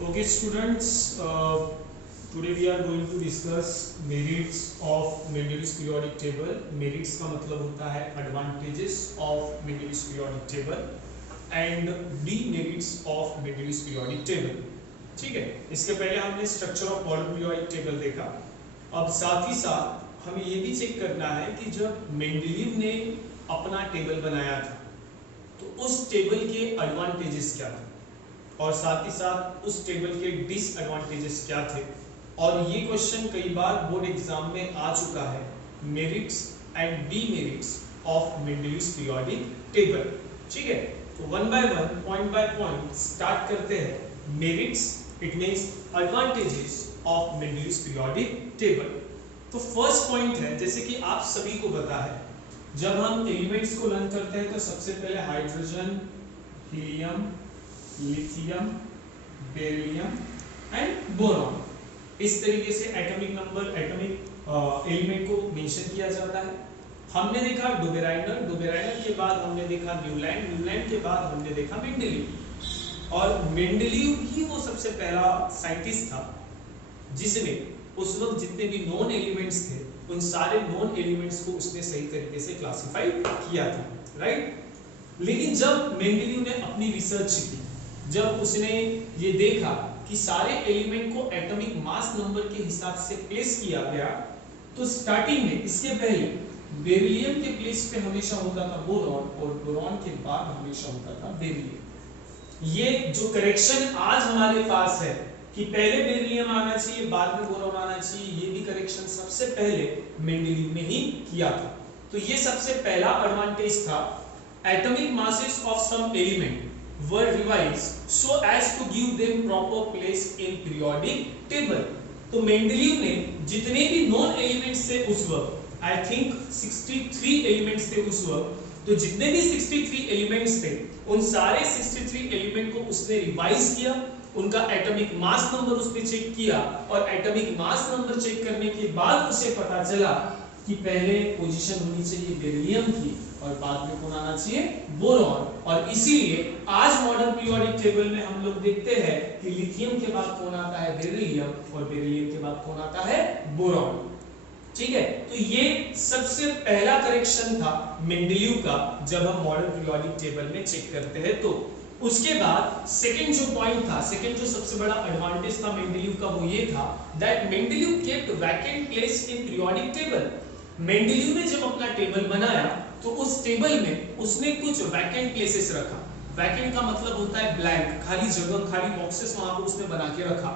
Okay, students, today we are going to discuss merits of Mendeleev's periodic table. Merits का मतलब होता है advantages of Mendeleev's periodic table and demerits of Mendeleev's periodic table. ठीक है, इसके पहले हमने structure of modern periodic table देखा. अब साथ ही साथ हमें ये भी चेक करना है कि जब मेंडलीव ने अपना टेबल बनाया था तो उस टेबल के एडवांटेजेस क्या थे और साथ ही साथ उस टेबल के डिसएडवांटेजेस क्या थे. और ये क्वेश्चन कई बार बोर्ड एग्जाम में आ चुका है, merits and demerits of Mendeleev's periodic table. ठीक है, तो one by one, point by point start करते हैं. Merits it means advantages of Mendeleev's periodic table. तो फर्स्ट पॉइंट है, जैसे कि आप सभी को पता है, जब हम एलिमेंट्स को लर्न करते हैं तो सबसे पहले hydrogen, helium, lithium, beryllium and boron, इस तरीके से एटॉमिक नंबर, एटॉमिक एलिमेंट को मेंशन किया जाता है. हमने देखा डुबेराइनर, डुबेराइनर के बाद हमने देखा न्यूलैंड, न्यूलैंड के बाद हमने देखा मेंडलीव. और मेंडलीव ही वो सबसे पहला साइंटिस्ट था जिसने उस वक्त जितने भी नॉन एलिमेंट्स थे उन सारे नॉन एलिमेंट्स को उसने सही तरीके से क्लासिफाई किया था, राइट. लेकिन जब मेंडलीव ने अपनी रिसर्च की, जब उसने ये देखा कि सारे एलिमेंट को एटॉमिक मास नंबर के हिसाब से प्लेस किया गया, तो स्टार्टिंग में इसके पहले बेरिलियम के प्लेस पे हमेशा होता था बोरॉन और बोरॉन के बाद हमेशा होता था बेरिलियम. ये जो करेक्शन आज हमारे पास है कि पहले बेरिलियम आना चाहिए बाद में बोरॉन आना चाहिए, ये भी करेक्शन सबसे पहले मेंडलीव ने ही किया था. तो ये सबसे पहला एडवांटेज था. Atomic masses of some element were revised so as to give them proper place in periodic table. तो मेंडलीव ने जितने भी नॉन एलिमेंट्स थे उस वक्त, आई थिंक 63 एलिमेंट्स थे उस वक्त, तो जितने भी 63 एलिमेंट्स थे उन सारे 63 एलिमेंट को उसने रिवाइज किया, उनका एटॉमिक मास नंबर उस पे चेक किया और एटॉमिक मास नंबर चेक करने के बाद उसे पता चला कि पहले पोजीशन होनी चाहिए बेरिलियम की और बाद में कौन आना चाहिए, बोरॉन. और इसीलिए आज मॉडर्न पीरियोडिक टेबल में हम लोग देखते हैं कि लिथियम के बाद कौन आता है, बेरिलियम, और बेरिलियम के बाद कौन आता है, बोरॉन. ठीक है, तो ये सबसे पहला करेक्शन था मेंडलीव का जब हम मॉडर्न पीरियोडिक टेबल में चेक करते हैं. तो उसके बाद सेकंड जो पॉइंट था, सेकंड जो सबसे बड़ा एडवांटेज था मेंडलीव का, वो ये था that Mendeleev kept vacant place in periodic table. Mendeleev ने जब अपना टेबल बनाया तो उस टेबल में उसने कुछ वैकेंट प्लेसेस रखा. वैकेंट का मतलब होता है ब्लैंक, खाली जगह, खाली बॉक्सेस वहां पर उसने बना के रखा.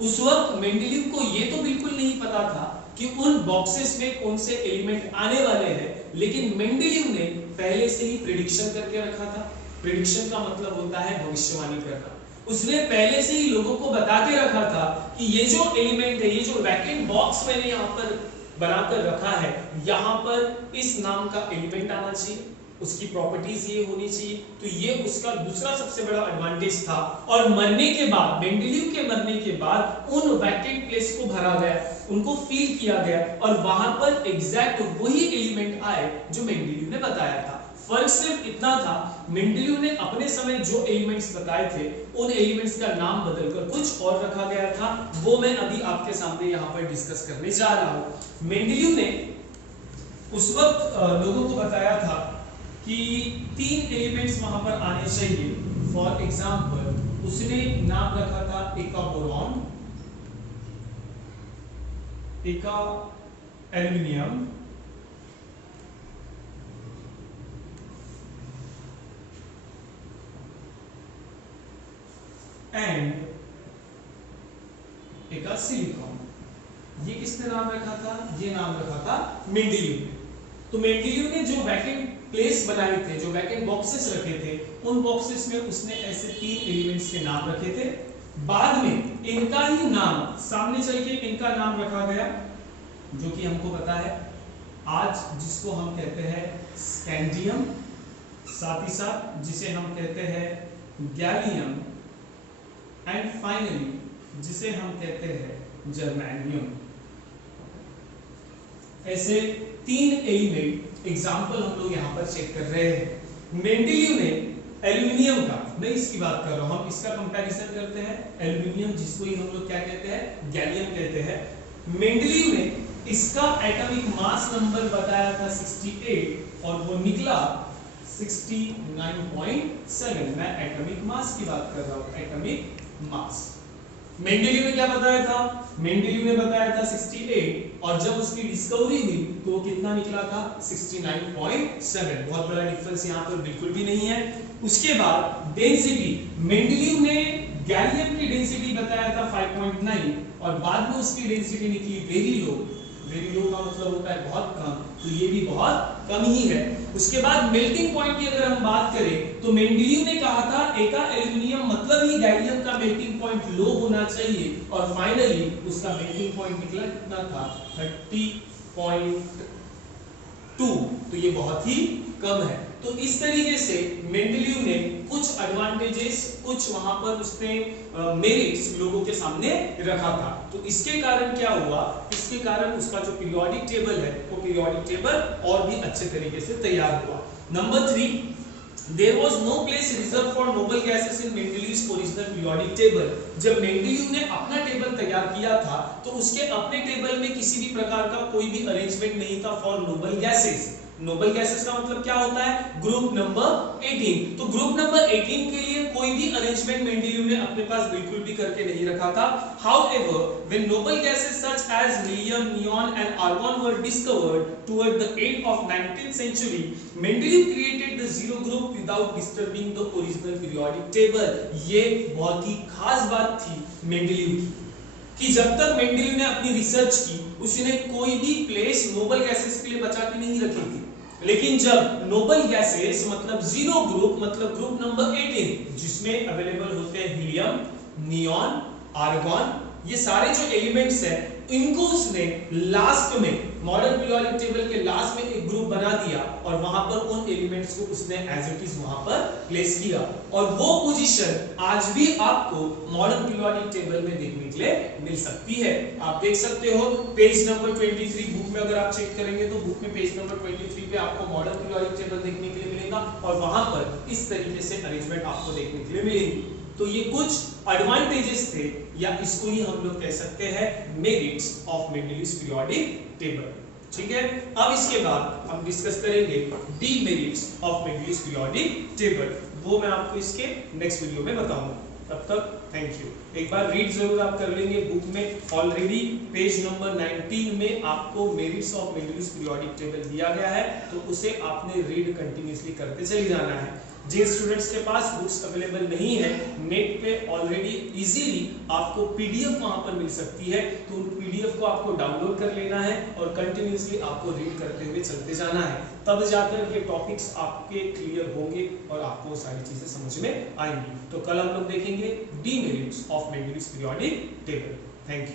उस वक्त मेंडलीव को ये तो बिल्कुल नहीं पता था कि उन बॉक्सेस में कौन से एलिमेंट आने वाले हैं, लेकिन मेंडलीव ने पहले से ही प्रेडिक्शन करके रखा था. प्रेडिक्शन का मतलब होता है भविष्यवाणी करना. उसने पहले से ही लोगों को बता के रखा था कि ये जो एलिमेंट है, ये जो वैकेंट बॉक्स मैंने यहाँ पर बनाकर रखा है, यहाँ पर इस नाम का एलिमेंट आना चाहिए, उसकी प्रॉपर्टीज ये होनी चाहिए. तो ये उसका दूसरा सबसे बड़ा एडवांटेज था. और मरने के बाद, मेंडलीव के मरने के बाद उन वैकेंट प्लेस को भरा गया, उनको फिल किया गया और वहां पर एग्जैक्ट वही एलिमेंट आए जो मेंडलीव ने बताया था. फर्क सिर्फ इतना था, मेंडलीव ने अपने समय जो एलिमेंट्स बताए थे उन एलिमेंट्स का नाम बदलकर कुछ और रखा गया था. वो मैं अभी आपके सामने यहाँ पर डिस्कस करने जा रहा हूँ. मेंडलीव ने उस वक्त लोगों को बताया था कि 3 एलिमेंट्स वहां पर आने चाहिए. फॉर एग्जाम्पल उसने नाम रखा था एका बोरॉन, एका एल्यूमिनियम, एंड एक सिलिकॉन. ये किसने नाम रखा था, ये नाम रखा था मेंडलीव ने. तो मेंडलीव ने जो वैकेंट प्लेस बनाए थे, जो वैकेंट बॉक्सेस रखे थे, उन बॉक्सेस में उसने ऐसे 3 एलिमेंट्स के नाम रखे थे. बाद में इनका ही नाम, सामने चल के इनका नाम रखा गया जो कि हमको पता है आज, जिसको हम कहते हैं स्कैंडियम, साथ ही साथ जिसे हम कहते हैं गैलियम, एंड फाइनली जिसे हम कहते हैं जर्मेनियम. ऐसे 3 एलिमेंट एग्जाम्पल हम लोग यहाँ पर चेक कर रहे हैं. मेंडलीव ने एल्यूमिनियम का मैं इसकी बात कर रहा हूं, हम इसका कंपैरिजन करते हैं एल्यूमिनियम, जिसको ही हम लोग क्या कहते हैं, गैलियम कहते हैं। मेंडलीव ने इसका एटॉमिक मास नंबर बताया था 68 और वो निकला 69.7। मैं एटॉमिक मास की बात कर रहा हूं, एटॉमिक मास। मेंडलीव ने क्या बताया था, मेंडलीव ने बताया था 68 और जब उसकी डिस्कवरी हुई तो वो कितना निकला था, 69.7। बहुत बड़ा डिफरेंस यहाँ पर बिल्कुल भी नहीं है। उसके बाद डेंसिटी, मेंडलीव ने गैलियम की डेंसिटी बताया था 5.9 और बाद में उसकी डेंसिटी निकली वेरी लो। वेरी लो का मतलब होता है बहुत कम, तो ये भी बहुत कम ही है। उसके बाद मेल्टिंग पॉइंट की अगर हम बात करें तो मेंडलीव ने कहा था एका एल्यूमिनियम मतलब ही गैलियम का मेल्टिंग पॉइंट लो होना चाहिए और फाइनली उसका मेल्टिंग पॉइंट निकला कितना था, 30.2। तो ये बहुत ही कम है। तो इस तरीके से मेंडलीव ने कुछ एडवांटेजेस, कुछ वहां पर उसने मेरिट्स लोगों के सामने रखा था। तो इसके कारण क्या हुआ, इसके कारण उसका जो पीरियोडिक टेबल है वो पीरियोडिक टेबल और भी अच्छे तरीके से तैयार हुआ। Number 3, There was no place reserved for noble gases in Mendeleev's original periodic table। जब मेंडलीव ने अपना टेबल तैयार किया था तो उसके अपने टेबल में किसी भी प्रकार का कोई भी अरेंजमेंट नहीं था for noble gases. Noble gases का मतलब क्या होता है, ग्रुप नंबर 18। तो ग्रुप नंबर 18 के लिए कोई भी अरेंजमेंट मेंडलीव ने अपने पास बिल्कुल भी करके नहीं रखा था। However, when noble gases such as helium, neon and argon were discovered toward the end of 19th century, Mendeleev created the zero group without disturbing the original periodic table। ये बहुत ही खास बात थी मेंडलीव की कि जब तक मेंडलीव ने अपनी रिसर्च की उसने कोई भी प्लेस नोबल गैसेस के लिए बचा के नहीं रखी थी। लेकिन जब नोबल गैसेस मतलब जीरो ग्रुप मतलब ग्रुप नंबर 18 जिसमें अवेलेबल होते हैं हीलियम, नियॉन, आर्गन, ये सारे जो एलिमेंट्स हैं इनको उसने लास्ट में मॉडर्न पीरियोडिक टेबल के लास्ट में एक ग्रुप बना दिया और वहां पर उन एलिमेंट्स को उसने एज इट इज वहां पर प्लेस किया और वो पोजीशन आज भी आपको मॉडर्न पीरियोडिक टेबल में देखने के लिए मिल सकती है। आप देख सकते हो पेज नंबर 23 बुक में अगर आप चेक करेंगे तो बुक में पेज नंबर 23 पे आपको मॉडर्न पीरियोडिक टेबल देखने के लिए मिलेगा और वहां पर इस तरीके से अरेंजमेंट आपको देखने के लिए मिलेगी। तो ये कुछ एडवांटेजेस थे या इसको ही हम लोग कह सकते हैं merits of Mendeleev's periodic table. ठीक है, अब इसके बाद हम डिस्कस करेंगे demerits of Mendeleev's periodic table. वो मैं आपको इसके नेक्स्ट वीडियो में बताऊंगा। तब तक थैंक यू। एक बार रीड जरूर आप कर लेंगे, बुक में ऑलरेडी पेज नंबर 19 में आपको merits of Mendeleev's periodic table दिया गया है, तो उसे आपने रीड कंटिन्यूअसली करते चले जाना है। जिन स्टूडेंट्स के पास बुक्स अवेलेबल नहीं है, नेट पे ऑलरेडी इजीली आपको पीडीएफ वहां पर मिल सकती है, तो उन पीडीएफ को आपको डाउनलोड कर लेना है और कंटिन्यूअसली आपको रीड करते हुए चलते जाना है। तब जाकर ये टॉपिक्स आपके क्लियर होंगे और आपको सारी चीजें समझ में आएंगी। तो कल हम लोग देखेंगे demerits of Mendeleev's periodic table. Thank you.